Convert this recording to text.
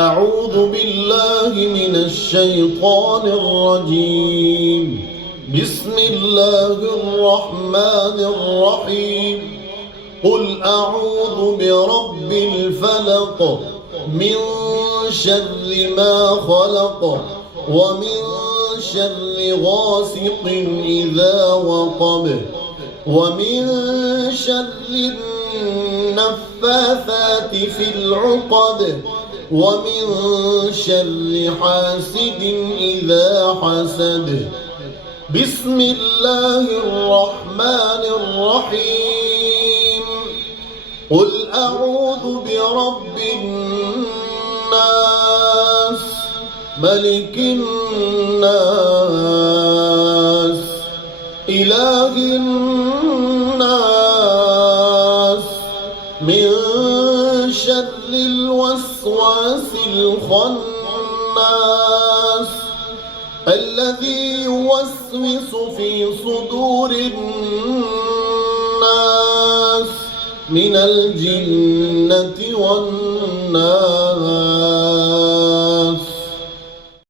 أعوذ بالله من الشيطان الرجيم. بسم الله الرحمن الرحيم. قل أعوذ برب الفلق من شر ما خلق ومن شر غاسق إذا وقب ومن شر النفاثات في العقد ومن شر حاسد إذا حسد. بسم الله الرحمن الرحيم. قل أعوذ برب الناس ملك الناس إله الناس من شر الوسواس الخناس الذي يوسوس في صدور الناس من الجنة والناس.